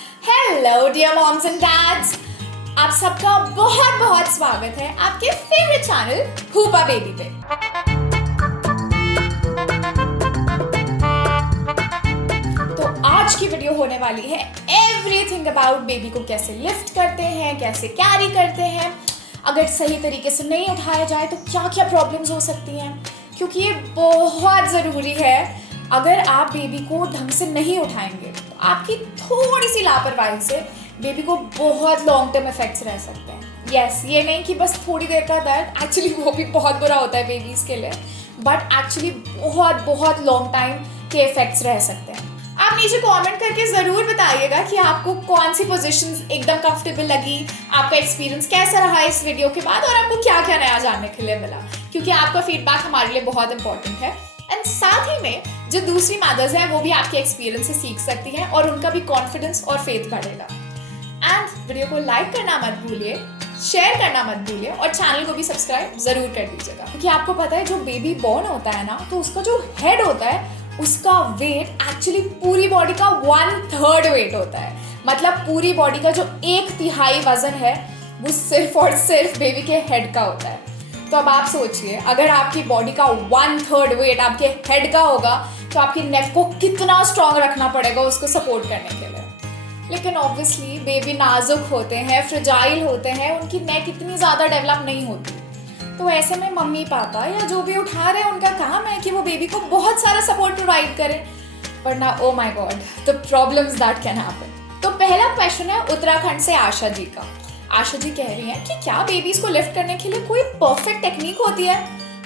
Hello dear moms and dads, आप सबका बहुत बहुत स्वागत है आपके फेवरेट चैनल हूपा बेबी पे। तो आज की वीडियो होने वाली है एवरीथिंग अबाउट बेबी को कैसे लिफ्ट करते हैं, कैसे कैरी करते हैं, अगर सही तरीके से नहीं उठाया जाए तो क्या क्या प्रॉब्लम्स हो सकती हैं, क्योंकि ये बहुत ज़रूरी है। अगर आप बेबी को ढंग से नहीं उठाएंगे तो आपकी थोड़ी सी लापरवाही से बेबी को बहुत लॉन्ग टर्म इफेक्ट्स रह सकते हैं। यस, ये नहीं कि बस थोड़ी देर का दर्द, एक्चुअली वो भी बहुत बुरा होता है बेबीज़ के लिए, बट एक्चुअली बहुत बहुत लॉन्ग टाइम के इफेक्ट्स रह सकते हैं। आप नीचे कमेंट करके ज़रूर बताइएगा कि आपको कौन सी पोजीशंस एकदम कंफर्टेबल लगी, आपका एक्सपीरियंस कैसा रहा इस वीडियो के बाद और आपको क्या क्या नया जानने के लिए मिला, क्योंकि आपका फीडबैक हमारे लिए बहुत इंपॉर्टेंट है। एंड साथ ही में जो दूसरी मदर्स हैं वो भी आपके एक्सपीरियंस से सीख सकती हैं और उनका भी कॉन्फिडेंस और फेथ बढ़ेगा। एंड वीडियो को लाइक करना मत भूलिए, शेयर करना मत भूलिए और चैनल को भी सब्सक्राइब जरूर कर दीजिएगा, क्योंकि आपको पता है जो बेबी बॉर्न होता है ना, तो उसका जो हेड होता है उसका वेट एक्चुअली पूरी बॉडी का 1/3 वेट होता है। मतलब पूरी बॉडी का जो 1/3 वजन है वो सिर्फ और सिर्फ बेबी के हेड का होता है। तो अब आप सोचिए, अगर आपकी बॉडी का 1/3 वेट आपके हेड का होगा तो आपकी नेक को कितना स्ट्रॉन्ग रखना पड़ेगा उसको सपोर्ट करने के लिए। लेकिन ऑब्वियसली बेबी नाजुक होते हैं, फ्रेजाइल होते हैं, उनकी नेक इतनी ज़्यादा डेवलप नहीं होती। तो ऐसे में मम्मी पापा या जो भी उठा रहे हैं उनका काम है कि वो बेबी को बहुत सारा सपोर्ट प्रोवाइड करें, वरना oh my God the problems that can happen. तो पहला क्वेश्चन है उत्तराखंड से आशा जी का। आशा जी कह रही हैं कि क्या बेबीज को लिफ्ट करने के लिए कोई परफेक्ट टेक्निक होती है,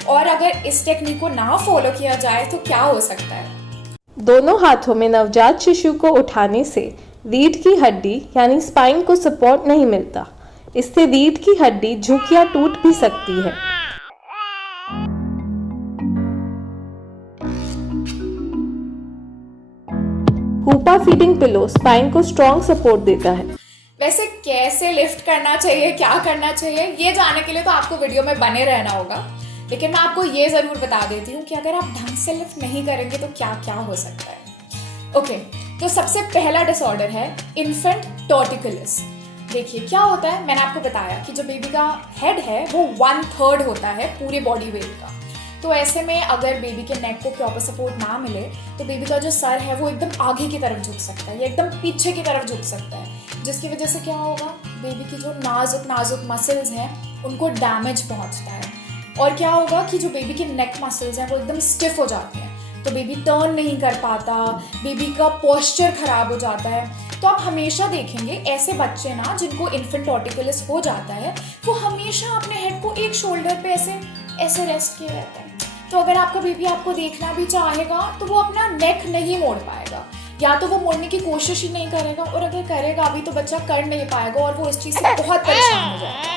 और अगर इस टेक्निक को ना फॉलो किया जाए तो क्या हो सकता है। दोनों हाथों में नवजात शिशु को उठाने से रीढ़ की हड्डी यानी स्पाइन को सपोर्ट नहीं मिलता। इससे रीढ़ की हड्डी झुक या टूट भी सकती है। हूपा फीडिंग पिलो स्पाइन को स्ट्रॉन्ग सपोर्ट देता है। वैसे कैसे लिफ्ट करना चाहिए, क्या करना चाहिए, ये जानने के लिए तो आपको वीडियो में बने रहना होगा। लेकिन मैं आपको ये ज़रूर बता देती हूँ कि अगर आप ढंग से लिफ्ट नहीं करेंगे तो क्या क्या हो सकता है। ओके, तो सबसे पहला डिसऑर्डर है इन्फेंट टॉर्टिकलिस। देखिए क्या होता है, मैंने आपको बताया कि जो बेबी का हेड है वो 1/3 होता है पूरे बॉडी वेट का। तो ऐसे में अगर बेबी के नेक को प्रॉपर सपोर्ट ना मिले तो बेबी का जो सर है वो एकदम आगे की तरफ झुक सकता है या एकदम पीछे की तरफ झुक सकता है, जिसकी वजह से क्या होगा, बेबी की जो नाजुक नाजुक मसल्स हैं उनको डैमेज पहुंचता है। और क्या होगा कि जो बेबी के नेक मसल्स हैं वो एकदम स्टिफ हो जाते हैं, तो बेबी टर्न नहीं कर पाता, बेबी का पोस्चर खराब हो जाता है। तो आप हमेशा देखेंगे ऐसे बच्चे ना जिनको इन्फेंट टॉर्टिकलिस हो जाता है वो हमेशा अपने हेड को एक शोल्डर पे ऐसे ऐसे रेस्ट किए रहते हैं। तो अगर आपका बेबी आपको देखना भी चाहेगा तो वो अपना नेक नहीं मोड़ पाएगा, या तो वो मोड़ने की कोशिश ही नहीं करेगा, और अगर करेगा भी तो बच्चा कर नहीं पाएगा और वो इस चीज़ से बहुत परेशान हो जाएगा।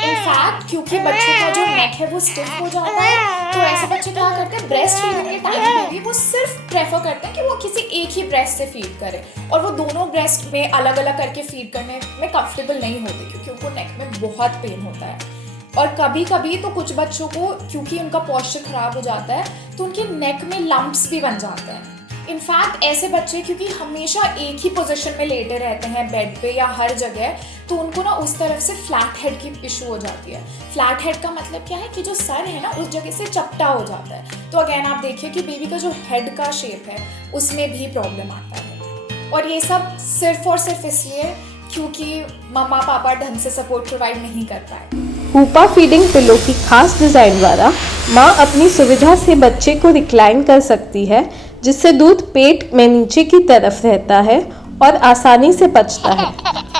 इनफैक्ट क्योंकि बच्चे का जो नेक है वो स्टिफ हो जाता है, तो ऐसे बच्चे क्या करते हैं, ब्रेस्ट फीडिंग के टाइम बेबी वो सिर्फ प्रेफर करते हैं कि वो किसी एक ही ब्रेस्ट से फीड करे, और वो दोनों ब्रेस्ट में अलग अलग करके फीड करने में कंफर्टेबल नहीं होते क्योंकि उनको नेक में बहुत पेन होता है। और कभी कभी तो कुछ बच्चों को क्योंकि उनका पोस्चर खराब हो जाता है तो उनके नेक में लंप्स भी बन जाते हैं। इनफैक्ट ऐसे बच्चे क्योंकि हमेशा एक ही पोजीशन में लेटे रहते हैं बेड पे या हर जगह, तो उनको ना उस तरफ से फ्लैट हेड की इशू हो जाती है। फ्लैट हेड का मतलब क्या है कि जो सर है ना उस जगह से चपटा हो जाता है। तो अगेन आप देखिए कि बेबी का जो हेड का शेप है उसमें भी प्रॉब्लम आता है, और ये सब सिर्फ और सिर्फ इसलिए क्योंकि मम्मा पापा ढंग से सपोर्ट प्रोवाइड नहीं कर पाए। हूपा फीडिंग पिलो की खास डिज़ाइन द्वारा माँ अपनी सुविधा से बच्चे को रिक्लाइन कर सकती है, जिससे दूध पेट में नीचे की तरफ रहता है और आसानी से पचता है।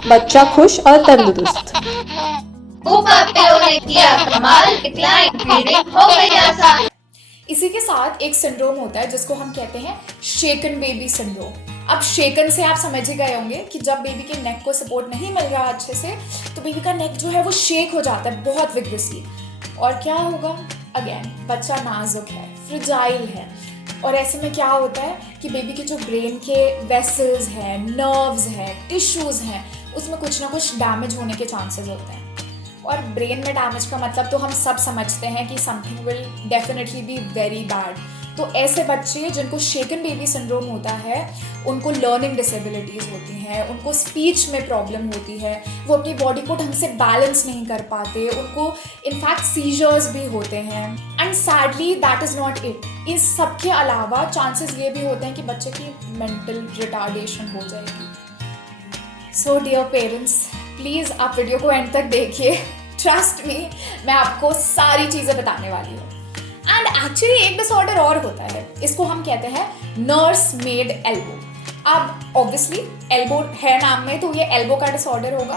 बच्चा खुश और तंदुरुस्त। हूपा पिलो ने किया कमाल, रिक्लाइन फीडिंग हो गई आसान। इसी के साथ एक सिंड्रोम होता है जिसको हम कहते हैं शेकन बेबी सिंड्रोम। अब शेकन से आप समझ ही गए होंगे कि जब बेबी के नेक को सपोर्ट नहीं मिल रहा अच्छे से तो बेबी का नेक जो है वो शेक हो जाता है बहुत विग्रेसली। और क्या होगा, अगेन बच्चा नाजुक है, फ्रिजाइल है, और ऐसे में क्या होता है कि बेबी के जो ब्रेन के वेसल्स हैं, नर्व्स हैं, टिश्यूज़ हैं, उसमें कुछ ना कुछ डैमेज होने के चांसेस होते हैं। और ब्रेन में डैमेज का मतलब तो हम सब समझते हैं कि something will definitely be very bad. तो ऐसे बच्चे जिनको शेकन बेबी सिंड्रोम होता है, उनको लर्निंग डिसेबिलिटीज़ होती हैं, उनको स्पीच में प्रॉब्लम होती है, वो अपनी बॉडी को ढंग से बैलेंस नहीं कर पाते, उनको इनफैक्ट सीजर्स भी होते हैं। And sadly that is not it. इस सब के अलावा चांसेस ये भी होते हैं कि बच्चे की मेंटल रिटार्डेशन हो जाएगी। सो डियर पेरेंट्स, प्लीज़ आप वीडियो को एंड तक देखिए। ट्रस्ट मी, मैं आपको सारी चीज़ें बताने वाली हूँ। एंड एक्चुअली एक डिसऑर्डर और होता है, इसको हम कहते हैं नर्स मेड एल्बो। अब ऑब्वियसली एल्बो है नाम में, तो ये एल्बो का डिसऑर्डर होगा।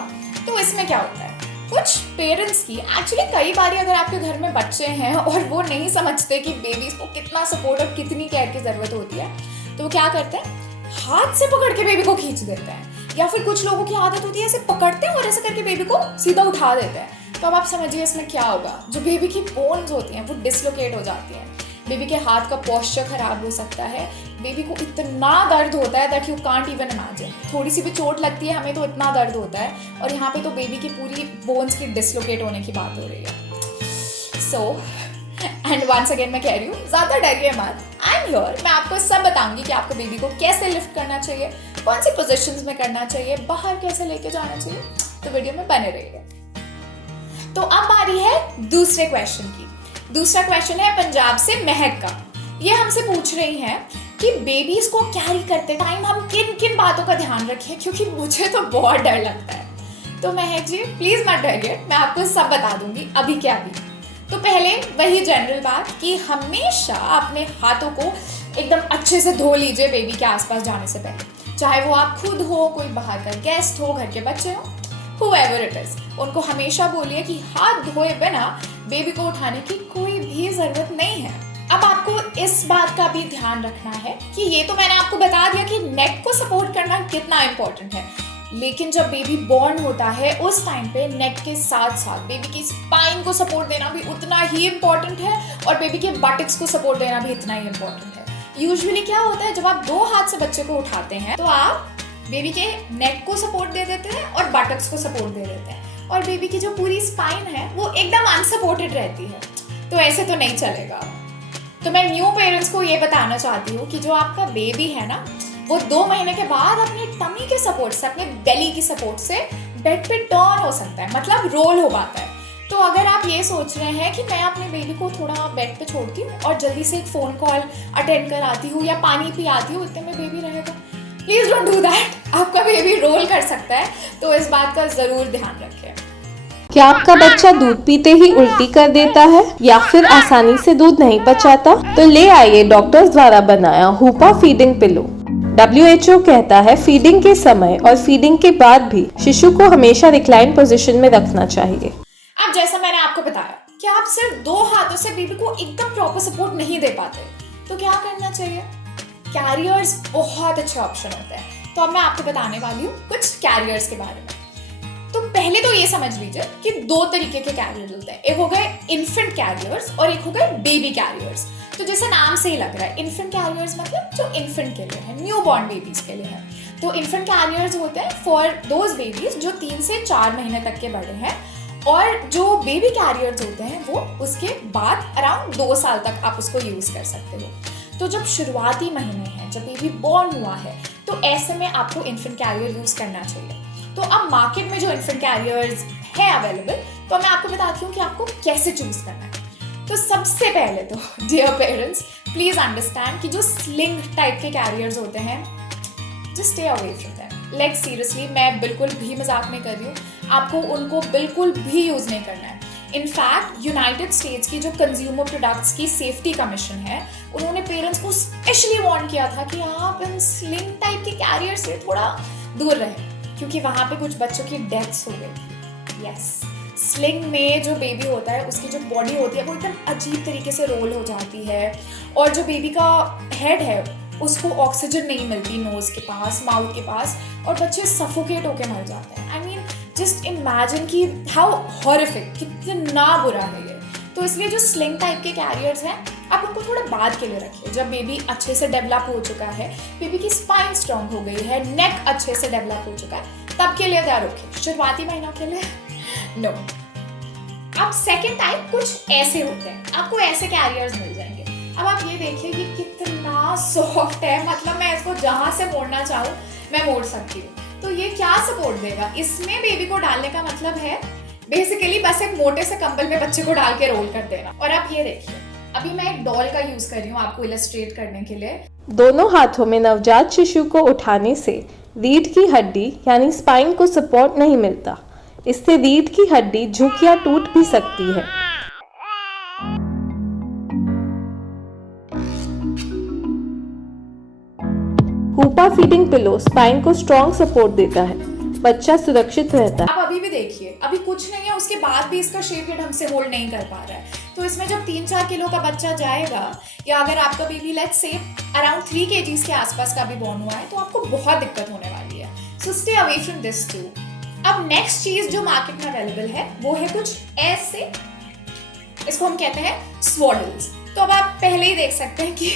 तो इसमें क्या होता है, कुछ पेरेंट्स की एक्चुअली कई बार अगर आपके घर में बच्चे हैं और वो नहीं समझते कि बेबीज को कितना सपोर्ट और कितनी केयर की ज़रूरत होती है, तो वो क्या करते हैं, हाथ से पकड़ के बेबी को खींच देते हैं। या फिर कुछ लोगों की आदत होती है ऐसे पकड़ते हैं और ऐसे करके बेबी को सीधा उठा देते हैं। तो अब आप समझिए इसमें क्या होगा, जो बेबी की बोन्स होती हैं वो डिसलोकेट हो जाती हैं, बेबी के हाथ का पोस्चर खराब हो सकता है, बेबी को इतना दर्द होता है that you can't even imagine. थोड़ी सी भी चोट लगती है हमें तो इतना दर्द होता है, और यहाँ पे तो बेबी की पूरी बोन्स की डिसलोकेट होने की बात हो रही है। सो एंड वंस अगेन मैं कह रही हूँ, ज़्यादा डरिए मत, आई एम हियर। मैं आपको सब बताऊंगी कि आपको बेबी को कैसे लिफ्ट करना चाहिए, कौन सी पोजिशंस में करना चाहिए, बाहर कैसे लेके जाना चाहिए। तो वीडियो में बने रहिए। तो अब बारी है दूसरे क्वेश्चन की। दूसरा क्वेश्चन है पंजाब से महक का। ये हमसे पूछ रही हैं कि बेबीज को कैरी करते टाइम हम किन किन बातों का ध्यान रखें, क्योंकि मुझे तो बहुत डर लगता है। तो महक जी प्लीज मत डरिए, मैं आपको सब बता दूंगी अभी के अभी। तो पहले वही जनरल बात कि हमेशा अपने हाथों को एकदम अच्छे से धो लीजिए बेबी के आसपास जाने से पहले, चाहे वो आप खुद हो, कोई बाहर का गेस्ट हो, घर के बच्चे हो, whoever it is, उनको हमेशा बोलिए कि हाथ धोए बिना बेबी को उठाने की कोई भी जरूरत नहीं है। अब आपको इस बात का भी ध्यान रखना है कि ये तो मैंने आपको बता दिया कि नेक को सपोर्ट करना कितना इंपॉर्टेंट है, लेकिन जब बेबी बॉर्न होता है उस टाइम पे नेक के साथ साथ बेबी की स्पाइन को सपोर्ट देना भी उतना ही इम्पोर्टेंट है, और बेबी के बटक्स को सपोर्ट देना भी इतना ही इम्पोर्टेंट है। यूजुअली क्या होता है, जब आप दो हाथ से बच्चे को उठाते हैं तो आप बेबी के नेक को सपोर्ट दे देते हैं और बटक्स को सपोर्ट दे देते हैं, और बेबी की जो पूरी स्पाइन है वो एकदम अनसपोर्टेड रहती है। तो ऐसे तो नहीं चलेगा। तो मैं न्यू पेरेंट्स को ये बताना चाहती हूँ कि जो आपका बेबी है ना, वो 2 महीने के बाद अपनी टमी के सपोर्ट से, अपने बेली की सपोर्ट से बेड पे टर्न हो सकता है, मतलब रोल हो पाता है। तो अगर आप ये सोच रहे हैं कि मैं अपने बेबी को थोड़ा बेड पे छोड़ती हूँ और जल्दी से एक फ़ोन कॉल अटेंड कर आती हूँ या पानी पी आती हूँ, इतने में बेबी रहेगा, प्लीज डोंट डू दैट। आपका बेबी रोल कर सकता है, तो इस बात का जरूर ध्यान रखें। क्या आपका बच्चा दूध पीते ही उल्टी कर देता है या फिर आसानी से दूध नहीं पचाता? तो ले आइए डॉक्टर्स द्वारा बनाया हुपा फीडिंग पिलो। WHO कहता है फीडिंग के समय और फीडिंग के बाद भी शिशु को हमेशा रिक्लाइन पोजीशन में रखना चाहिए। अब जैसा मैंने आपको बताया कि आप सिर्फ 2 हाथों से बेबी को एकदम प्रॉपर सपोर्ट नहीं दे पाते, तो क्या करना चाहिए? कैरियर्स बहुत अच्छे ऑप्शन होते हैं। तो अब मैं आपको बताने वाली हूँ कुछ कैरियर्स के बारे में। तो पहले तो ये समझ लीजिए कि 2 तरीके के कैरियर्स होते हैं, एक हो गए इन्फेंट कैरियर्स और एक हो गए बेबी कैरियर्स। तो जैसे नाम से ही लग रहा है, इन्फेंट कैरियर्स मतलब जो इन्फेंट के लिए है, न्यू बॉर्न बेबीज के लिए है। तो इन्फेंट कैरियर्स होते हैं फॉर दोज बेबीज जो 3 से 4 महीने तक के बड़े हैं, और जो बेबी कैरियर्स होते हैं वो उसके बाद अराउंड 2 साल तक आप उसको यूज कर सकते हो। तो जब शुरुआती महीने हैं, जब बेबी बॉर्न हुआ है, तो ऐसे में आपको इन्फेंट कैरियर यूज करना चाहिए। तो अब मार्केट में जो इन्फेंट कैरियर्स है अवेलेबल, तो मैं आपको बताती हूँ कि आपको कैसे चूज करना है। तो सबसे पहले तो डियर पेरेंट्स प्लीज अंडरस्टैंड कि जो स्लिंग टाइप के कैरियर्स होते हैं, just stay away from them. Like seriously, मैं बिल्कुल भी मजाक नहीं कर रही हूँ, आपको उनको बिल्कुल भी यूज नहीं करना है। इनफैक्ट यूनाइटेड स्टेट्स की जो कंज्यूमर प्रोडक्ट्स की सेफ्टी कमीशन है, उन्होंने पेरेंट्स को स्पेशली वार्न किया था कि आप इन स्लिंग टाइप के कैरियर से थोड़ा दूर रहें, क्योंकि वहाँ पे कुछ बच्चों की डेथ्स हो गई थी। यस, स्लिंग में जो बेबी होता है उसकी जो बॉडी होती है वो एकदम अजीब तरीके से रोल हो जाती है, और जो बेबी का हेड है उसको ऑक्सीजन नहीं मिलती नोज के पास, माउथ के पास, और बच्चे सफोकेट होके मर जाते हैं। आई मीन जस्ट इमेजिन कि हाउ हॉरिफिक, कितना बुरा है ये। तो इसलिए जो स्लिंग टाइप के कैरियर्स हैं, आप उनको थोड़ा बाद के लिए रखिए, जब बेबी अच्छे से डेवलप हो चुका है, बेबी की स्पाइन स्ट्रांग हो गई है, नेक अच्छे से डेवलप हो चुका है, तब के लिए तैयार रखिए। शुरुआती महीनों के लिए नो। अब सेकेंड टाइप कुछ ऐसे होते हैं, आपको ऐसे कैरियर्स मिल जाएंगे। अब आप ये देखिए ये कितना सॉफ्ट है, मतलब मैं इसको जहाँ से मोड़ना चाहूँ मैं मोड़ सकती हूँ। तो ये क्या सपोर्ट देगा, इसमें बेबी को डालने का मतलब है बेसिकली बस एक मोटे से कंबल में बच्चे को डाल के रोल कर देना। और आप ये देखिए अभी मैं एक डॉल का यूज कर रही हूँ आपको इलस्ट्रेट करने के लिए। दोनों हाथों में नवजात शिशु को उठाने से रीढ़ की हड्डी यानी स्पाइन को सपोर्ट नहीं मिलता। इससे रीढ़ की हड्डी झुक या टूट भी सकती है। हूपा फीडिंग पिलो स्पाइन को स्ट्रॉन्ग सपोर्ट देता है, बच्चा सुरक्षित रहता है। आप अभी भी देखिए अभी कुछ नहीं है, उसके बाद भी इसका शेप ये ढंग से होल्ड नहीं कर पा रहा है। तो इसमें जब 3-4 किलो का बच्चा जाएगा या अगर आपका baby let's say around 3 kgs के आसपास का भी बॉर्न हुआ है तो आपको बहुत दिक्कत होने वाली है। So stay away from this too. अब नेक्स्ट चीज जो मार्केट में अवेलेबल है वो है कुछ ऐसे, इसको हम कहते हैं स्वॉडल्स। तो अब आप पहले ही देख सकते हैं कि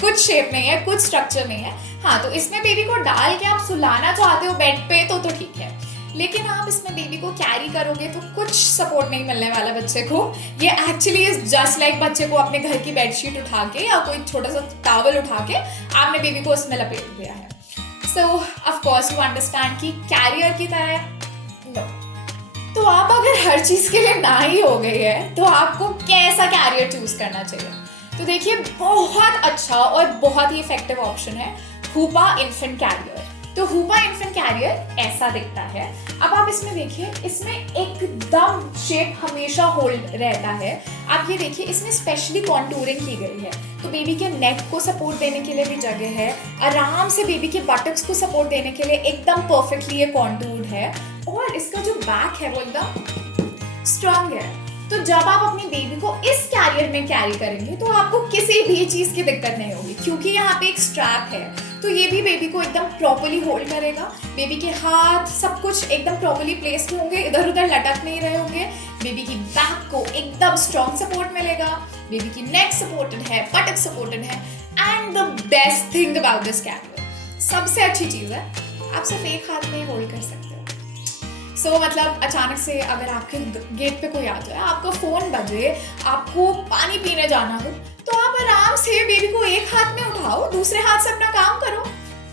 कुछ शेप नहीं है, कुछ स्ट्रक्चर नहीं है। हाँ, तो इसमें बेबी को डाल के आप सुलाना चाहते हो बेड पे तो ठीक है, लेकिन आप इसमें बेबी को कैरी करोगे तो कुछ सपोर्ट नहीं मिलने वाला बच्चे को। ये एक्चुअली इज जस्ट लाइक बच्चे को अपने घर की बेडशीट उठा के या कोई छोटा सा टॉवल उठा के आपने बेबी को उसमें लपेट दिया है। सो ऑफ कोर्स यू अंडरस्टैंड कि कैरियर की तरह नो। तो आप अगर हर चीज के लिए ना ही हो गई है तो आपको कैसा कैरियर चूज करना चाहिए? तो देखिए बहुत अच्छा और बहुत ही इफेक्टिव ऑप्शन है हूपा इन्फेंट कैरियर। तो हूपा इन्फेंट कैरियर ऐसा दिखता है। अब आप इसमें देखिए, इसमें एकदम शेप हमेशा होल्ड रहता है। आप ये देखिए इसमें स्पेशली कॉन्टूरिंग की गई है, तो बेबी के नेक को सपोर्ट देने के लिए भी जगह है, आराम से बेबी के बटक्स को सपोर्ट देने के लिए एकदम परफेक्टली ये कॉन्टूर्ड है, और इसका जो बैक है वो एकदम स्ट्रांग है। तो जब आप अपनी बेबी को इस कैरियर में कैरी करेंगे तो आपको किसी भी चीज की दिक्कत नहीं होगी, क्योंकि यहाँ पे एक स्ट्रैप है। तो ये भी बेबी को एकदम प्रॉपर्ली होल्ड करेगा। बेबी के हाथ सब कुछ एकदम प्रॉपर्ली प्लेस्ड होंगे, इधर उधर लटक नहीं रहे होंगे। बेबी की बैक को एकदम स्ट्रॉन्ग सपोर्ट मिलेगा, बेबी की नेक सपोर्टेड है, बटक सपोर्टेड है। And the best thing about this carrier, सबसे अच्छी चीज है आप सिर्फ एक हाथ में होल्ड कर सकते हो। सो मतलब अचानक से अगर आपके गेट पे कोई आ जाए, आपका फोन बजे, आपको पानी पीने जाना हो, तो आप आराम से बेबी को एक हाथ में उठाओ, दूसरे हाथ से अपना काम करो।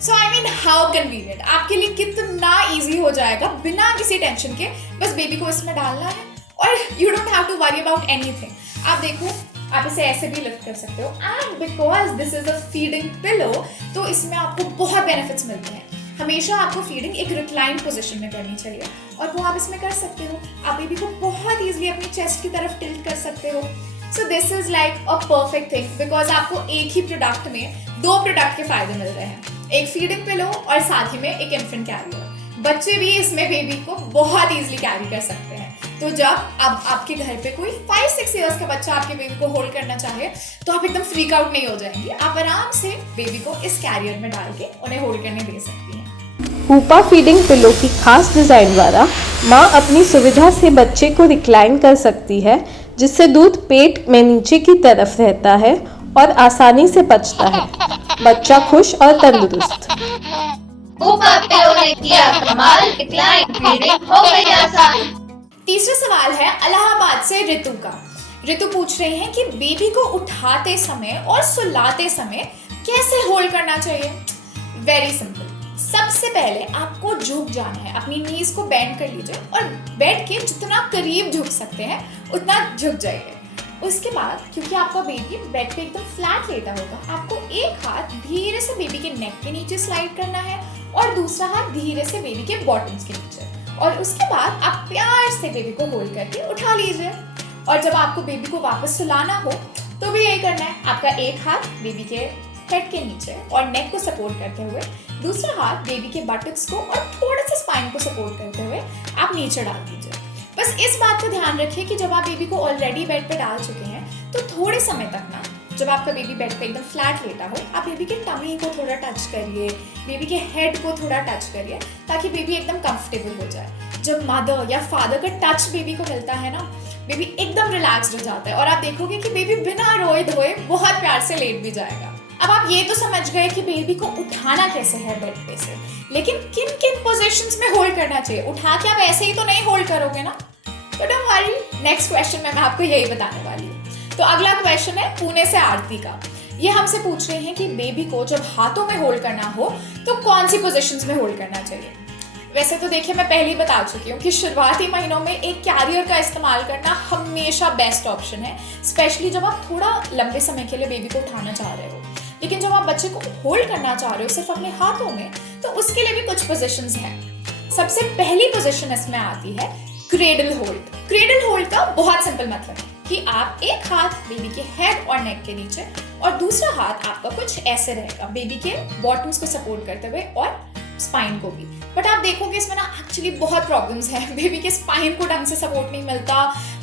सो आई मीन हाउ कन्वीनियंट, आपके लिए कितना इजी हो जाएगा बिना किसी टेंशन के। बस बेबी को इसमें डालना है और you don't have to worry about anything. आप देखो आप इसे ऐसे भी लिफ्ट कर सकते हो, and because this is a feeding pillow तो इसमें आपको बहुत बेनिफिट्स मिलते हैं। हमेशा आपको फीडिंग एक रिक्लाइन पोजीशन में करनी चाहिए और वो आप इसमें कर सकते हो। आप बेबी को बहुत इजीली अपनी चेस्ट की तरफ टिल्ट कर सकते हो। So this is like a perfect thing, because आपको एक ही प्रोडक्ट में 2 प्रोडक्ट के फायदे मिल रहे हैं, एक फीडिंग पिलो और साथ ही में एक इन्फेंट कैरियर। बच्चे भी इसमें बेबी को बहुत इजीली कैरी कर सकते हैं। तो जब अब आपके घर पे कोई 5-6 इयर्स का बच्चा आपके बेबी को होल्ड करना चाहे तो आप एकदम फ्रीक आउट नहीं हो जाएंगी। आप आराम से बेबी को इस कैरियर में डाल के उन्हें होल्ड करने दे सकती हैं। हूपा फीडिंग पिलो की खास डिज़ाइन द्वारा माँ अपनी सुविधा से बच्चे को रिक्लाइन कर सकती है, जिससे दूध पेट में नीचे की तरफ रहता है और आसानी से पचता है, बच्चा खुश और तंदुरुस्त। हूपा पिलो ने किया कमाल, रिक्लाइन फीडिंग हो गई आसान। तीसरा सवाल है इलाहाबाद से ऋतु का। ऋतु पूछ रही हैं कि बेबी को उठाते समय और सुलाते समय कैसे होल्ड करना चाहिए। वेरी सिंपल, सबसे पहले आपको झुक जाना है, अपनी नीज को बेंड कर लीजिए और बेड के जितना करीब झुक सकते हैं उतना झुक जाइए। उसके बाद क्योंकि आपका बेबी बेड पे एकदम फ्लैट लेटा होगा, आपको एक हाथ धीरे से बेबी के नेक के नीचे स्लाइड करना है और दूसरा हाथ धीरे से बेबी के बॉटम्स के नीचे, और उसके बाद आप प्यार से बेबी को होल्ड करके उठा लीजिए। और जब आपको बेबी को वापस सुलाना हो तो भी यही करना है, आपका एक हाथ बेबी के हेड के नीचे और नेक को सपोर्ट करते हुए, दूसरा हाथ बेबी के बटक्स को और थोड़ा सा स्पाइन को सपोर्ट करते हुए आप नीचे डाल दीजिए। बस इस बात का ध्यान रखिए कि जब आप बेबी को ऑलरेडी बेड पे डाल चुके हैं तो थोड़े समय तक ना, जब आपका बेबी बेड पे एकदम फ्लैट लेटा हो, आप बेबी के टमी को थोड़ा टच करिए, बेबी के हेड को थोड़ा टच करिए, ताकि बेबी एकदम कंफर्टेबल हो जाए। जब मदर या फादर का टच बेबी को मिलता है ना, बेबी एकदम रिलैक्स्ड हो जाता है और आप देखोगे कि बेबी बिना रोए धोए बहुत प्यार से लेट भी जाएगा। अब आप ये तो समझ गए कि बेबी को उठाना कैसे है बेड पे से, लेकिन किन किन पोजीशंस में होल्ड करना चाहिए। उठा के आप ऐसे ही तो नहीं होल्ड करोगे ना, तो डोंट वरी, नेक्स्ट क्वेश्चन में मैं आपको यही बताने वाली हूँ। तो अगला क्वेश्चन है पुणे से आरती का। ये हमसे पूछ रहे हैं कि बेबी को जब हाथों में होल्ड करना हो तो कौन सी पोजीशंस में होल्ड करना चाहिए। वैसे तो देखिए मैं पहले ही बता चुकी हूँ कि शुरुआती महीनों में एक कैरियर का इस्तेमाल करना हमेशा बेस्ट ऑप्शन है, स्पेशली जब आप थोड़ा लंबे समय के लिए बेबी को उठाना चाह रहे हो। लेकिन जब आप बच्चे को होल्ड करना चाह रहे हो सिर्फ अपने हाथों में, तो उसके लिए भी कुछ पोजीशंस हैं। सबसे पहली पोजीशन इसमें आती है क्रेडल होल्ड। क्रेडल होल्ड का बहुत सिंपल मतलब है कि आप एक हाथ बेबी के हेड और नेक के नीचे और दूसरा हाथ आपका कुछ ऐसे रहेगा बेबी के बॉटम्स को सपोर्ट करते हुए और स्पाइन को भी। बट आप देखोगे इसमें ना एक्चुअली बहुत प्रॉब्लम्स हैं। बेबी के स्पाइन को ढंग से सपोर्ट नहीं मिलता,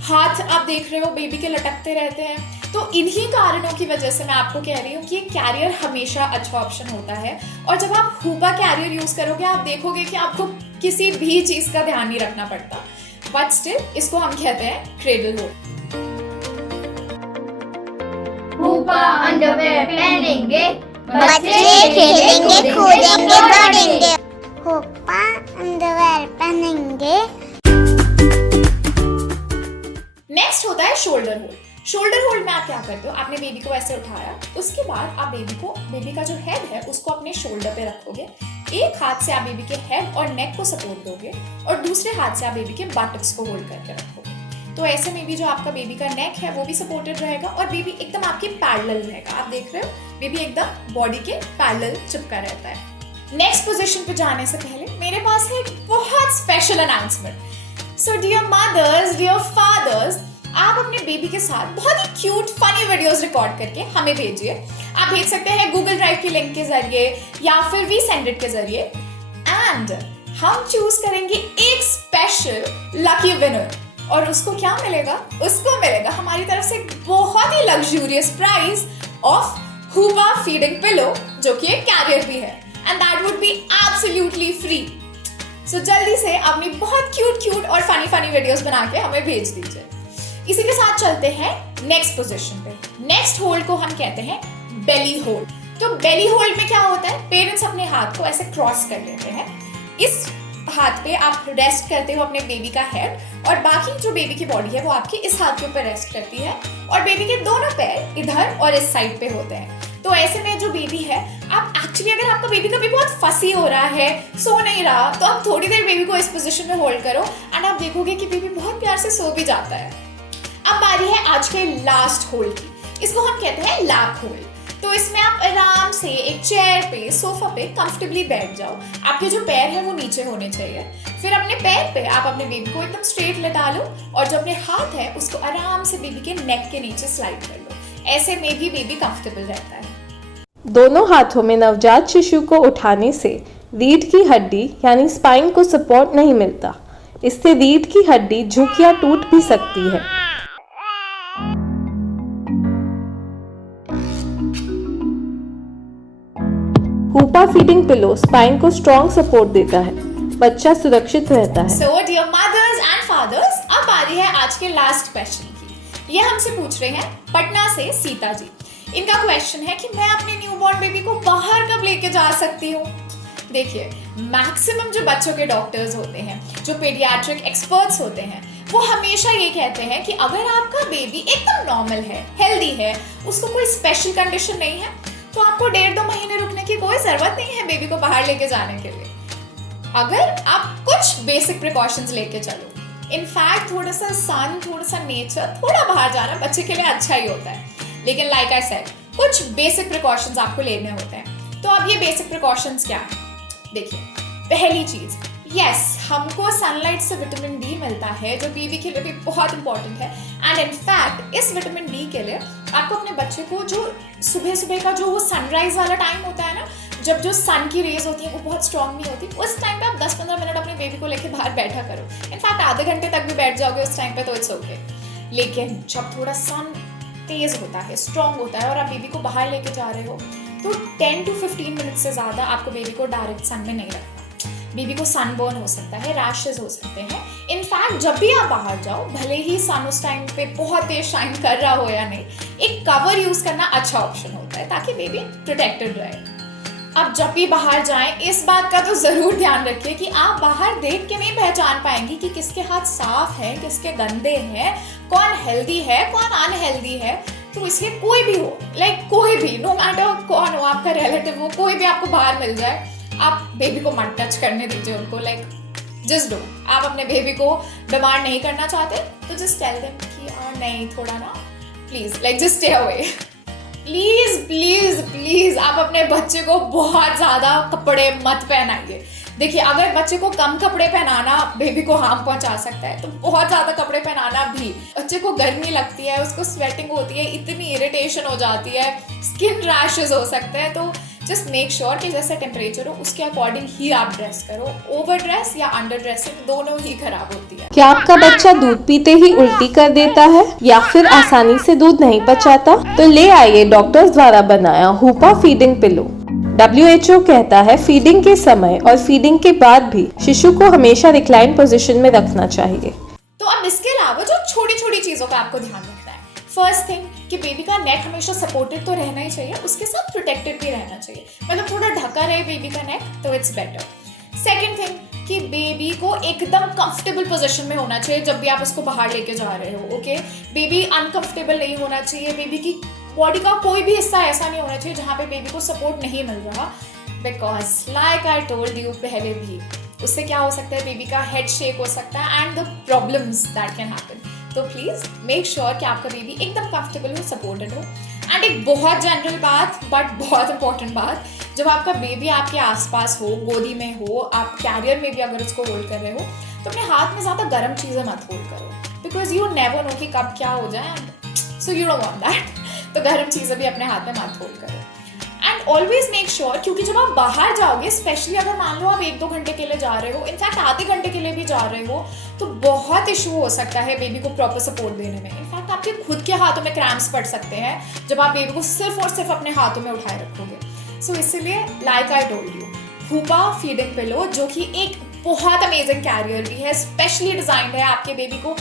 हाथ आप देख रहे हो बेबी के लटकते रहते हैं। तो इन्हीं कारणों की वजह से मैं आपको कह रही हूँ कि कैरियर हमेशा अच्छा ऑप्शन होता है। और जब आप हुपा कैरियर यूज करोगे आप देखोगे कि आपको किसी भी चीज का ध्यान नहीं रखना पड़ता। बट स्टिल इसको हम कहते हैं क्रेडल होल्ड। हुपा अंडरवेयर पहनेंगे, बच्चे खेलेंगे कूदेंगे दौड़ेंगे। हुपा अंडरवेयर पहनेंगे। नेक्स्ट होता है शोल्डर होल्ड। शोल्डर होल्ड में आप क्या करते हो, आपने बेबी को ऐसे उठाया, उसके बाद आप बेबी का जो हेड है उसको अपने शोल्डर पे रखोगे। एक हाथ से आप बेबी के हेड और नेक को सपोर्ट दोगे और दूसरे हाथ से आप बेबी के बटक्स को होल्ड करके रखोगे। तो ऐसे में भी जो आपका बेबी का नेक है वो भी सपोर्टेड रहेगा और बेबी एकदम आपके पैरेलल रहेगा। आप देख रहे हो बेबी एकदम बॉडी के पैरेलल चिपका रहता है। नेक्स्ट पोजीशन पे जाने से पहले मेरे पास है एक बहुत special announcement. So dear mothers, dear fathers, आप अपने बेबी के साथ बहुत ही क्यूट फनी वीडियोस रिकॉर्ड करके हमें भेजिए। आप भेज सकते हैं गूगल ड्राइव की लिंक के जरिए या फिर वी सेंड इट के जरिए एंड हम चूज करेंगे एक स्पेशल लकी विनर। और उसको क्या मिलेगा? उसको मिलेगा हमारी तरफ से एक बहुत ही लग्जूरियस प्राइज ऑफ हुपा फीडिंग पिलो, जो कि एक कैरियर भी है and that would be absolutely free. So जल्दी से अपनी बहुत क्यूट और फनी वीडियोस बना के हमें भेज दीजिए। इसी के साथ चलते हैं नेक्स्ट पोजीशन पे। नेक्स्ट होल्ड को हम कहते हैं बेली होल्ड। तो बेली होल्ड में क्या होता है, पेरेंट्स अपने हाथ को ऐसे क्रॉस कर लेते हैं। इस हाथ पे आप रेस्ट करते हो अपने बेबी का हेड और बाकी जो बेबी की बॉडी है वो आपके इस हाथ के ऊपर रेस्ट करती है और बेबी के दोनों पैर इधर और इस साइड पे होते हैं। तो ऐसे में जो बेबी है, आप एक्चुअली अगर आपका बेबी कभी बहुत फसी हो रहा है, सो नहीं रहा, तो आप थोड़ी देर बेबी को इस पोजीशन में होल्ड करो एंड आप देखोगे कि बेबी बहुत प्यार से सो भी जाता है। अब बारी है आज के लास्ट होल्ड की। इसको हम कहते हैं लैप होल्ड। तो इसमें आप आराम से एक चेयर पे, सोफा पे कंफर्टेबली बैठ जाओ। आपके जो पैर है वो नीचे होने चाहिए। फिर अपने पैर पे आप अपने बेबी को एकदम स्ट्रेट लेटा लो और जो अपने हाथ है उसको आराम से बेबी के नेक के नीचे स्लाइड कर लो। ऐसे में भी बेबी कंफर्टेबल रहता है। दोनों हाथों में नवजात शिशु को उठाने से रीढ़ की हड्डी यानी स्पाइन को सपोर्ट नहीं मिलता। इससे रीढ़ की हड्डी झुक या टूट भी सकती है। हुपा फीडिंग पिलो स्पाइन को स्ट्रॉन्ग सपोर्ट देता है, बच्चा सुरक्षित रहता है। So dear mothers and fathers, अब बारी है आज के लास्ट क्वेश्चन की। ये हमसे पूछ रहे हैं पटना से सीता जी। इनका क्वेश्चन है कि मैं अपने न्यूबॉर्न बेबी को बाहर कब लेके जा सकती हूँ। देखिए, मैक्सिमम जो बच्चों के डॉक्टर्स होते हैं, जो पीडियाट्रिक एक्सपर्ट्स होते हैं, वो हमेशा ये कहते हैं कि अगर आपका बेबी एकदम नॉर्मल है, हेल्दी है, उसको कोई स्पेशल कंडीशन नहीं है, तो आपको 1.5-2 महीने रुकने की कोई जरूरत नहीं है बेबी को बाहर लेके जाने के लिए, अगर आप कुछ बेसिक प्रिकॉशंस लेके चलो। इनफैक्ट थोड़ा सा सन, थोड़ा सा नेचर, थोड़ा बाहर जाना बच्चे के लिए अच्छा ही होता है। लेकिन लाइक आई सेड, कुछ बेसिक प्रिकॉशंस आपको लेने होते हैं। तो अब ये बेसिक प्रिकॉशंस क्या है? देखिए, पहली चीज, यस, हमको सनलाइट से विटामिन डी मिलता है जो बेबी के लिए भी बहुत इंपॉर्टेंट है। एंड इनफैक्ट इस विटामिन डी के लिए आपको अपने बच्चे को जो सुबह का जो वो सनराइज वाला टाइम होता है ना, जब जो सन की रेज होती है वो बहुत स्ट्रॉन्ग नहीं होती, उस टाइम पे आप 10-15 मिनट अपने बेबी को लेके बाहर बैठा करो। इनफैक्ट आधे घंटे तक भी बैठ जाओगे उस टाइम पे तो इट्स ओके। लेकिन जब थोड़ा सन तेज होता है, स्ट्रॉन्ग होता है और आप बेबी को बाहर लेके जा रहे हो, तो 10 to 15 मिनट से ज़्यादा आपको बेबी को डायरेक्ट सन में नहीं रखना। बेबी को सनबर्न हो सकता है, रैशेस हो सकते हैं। इनफैक्ट जब भी आप बाहर जाओ, भले ही सन उस टाइम पे बहुत तेज शाइन कर रहा हो या नहीं, एक कवर यूज करना अच्छा ऑप्शन होता है ताकि बेबी प्रोटेक्टेड रहे। आप जब भी बाहर जाएं इस बात का तो जरूर ध्यान रखिए कि आप बाहर देख के नहीं पहचान पाएंगी कि किसके हाथ साफ हैं, किसके गंदे हैं, कौन हेल्दी है, कौन अनहेल्दी है। तो इसलिए कोई भी हो, कोई भी, नो मैटर कौन हो, आपका रिलेटिव हो, कोई भी आपको बाहर मिल जाए, आप बेबी को मत टच करने दीजिए उनको। Just do. आप अपने बेबी को बीमार नहीं करना चाहते तो जस्ट टेल देम कि नहीं, थोड़ा ना please, just stay away. Please please please आप अपने बच्चे को बहुत ज्यादा कपड़े मत पहनाइए। देखिए, अगर बच्चे को कम कपड़े पहनाना बेबी को हार्म पहुंचा सकता है, तो बहुत ज्यादा कपड़े पहनाना भी। बच्चे को गर्मी लगती है, उसको स्वेटिंग होती है, इतनी इरिटेशन हो जाती है, स्किन रैशेस हो सकते हैं। तो जस्ट मेक श्योर कि जैसा टेम्परेचर हो उसके अकॉर्डिंग ही आप ड्रेस करो। ओवर ड्रेस या अंडर ड्रेसिंग दोनों ही खराब होती है। क्या आपका बच्चा दूध पीते ही उल्टी कर देता है या फिर आसानी से दूध नहीं पचाता? तो ले आइए डॉक्टर्स द्वारा बनाया हुपा फीडिंग पिलो। WHO कहता है फीडिंग के समय और फीडिंग के बाद भी शिशु को हमेशा रिक्लाइन पोजीशन में रखना चाहिए। तो अब इसके अलावा जो छोटी छोटी चीजों का आपको ध्यान रखना है, फर्स्ट थिंग कि बेबी का नेक हमेशा सपोर्टेड तो रहना ही चाहिए, उसके साथ प्रोटेक्टेड भी रहना चाहिए। मतलब थोड़ा ढका रहे बेबी का नेक तो इट्स बेटर। सेकंड थिंग कि बेबी को एकदम कंफर्टेबल पोजीशन में होना चाहिए जब भी आप उसको बाहर लेके जा रहे हो। ओके, बेबी अनकंफर्टेबल नहीं होना चाहिए। बेबी की बॉडी का कोई भी हिस्सा ऐसा नहीं होना चाहिए जहाँ पे बेबी को सपोर्ट नहीं मिल रहा, because like I told you पहले भी, उससे क्या हो सकता है, बेबी का हेड शेक हो सकता है and the problems that can happen. तो प्लीज मेक श्योर कि आपका बेबी एकदम कंफर्टेबल हो, सपोर्टेड हो। एंड एक बहुत जनरल बात बट बहुत इंपॉर्टेंट बात, जब आपका बेबी आपके आसपास हो, गोदी में हो, आप कैरियर में भी अगर उसको होल्ड कर रहे हो, तो अपने हाथ में ज्यादा गर्म चीजें मत होल्ड करो, बिकॉज यू नेवर नो कि कब क्या हो जाए, so you don't want that. तो गर्म चीजें भी अपने हाथ में मत होल्ड करो। एंड ऑलवेज मेक श्योर, क्योंकि जब आप बाहर जाओगे, स्पेशली अगर मान लो आप 1-2 घंटे के लिए जा रहे हो, इनफैक्ट आधे घंटे के लिए भी जा रहे हो, तो बहुत इशू हो सकता है बेबी को प्रॉपर सपोर्ट देने में। इनफैक्ट आपके खुद के हाथों में क्रैम्प्स पड़ सकते हैं जब आप बेबी को सिर्फ और सिर्फ अपने हाथों में उठाए रखोगे। सो इसीलिए like I told you, हुपा feeding pillow, जो कि एक बहुत अमेजिंग कैरियर भी है, स्पेशली डिजाइंड है आपके बेबी को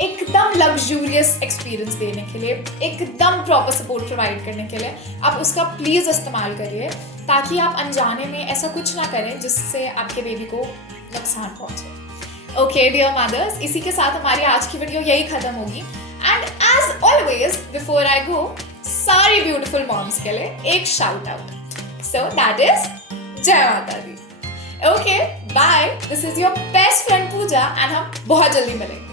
एकदम लग्जूरियस एक्सपीरियंस देने के लिए, एकदम प्रॉपर सपोर्ट प्रोवाइड करने के लिए। आप उसका प्लीज इस्तेमाल करिए ताकि आप अनजाने में ऐसा कुछ ना करें जिससे आपके बेबी को नुकसान पहुंचे। ओके डियर मदर्स, इसी के साथ हमारी आज की वीडियो यही खत्म होगी। And as always before I go, सारी ब्यूटीफुल मॉम्स के लिए एक shout out, so that is जय माता दी। Okay bye, this is your best friend Pooja and हम बहुत जल्दी मिलेंगे।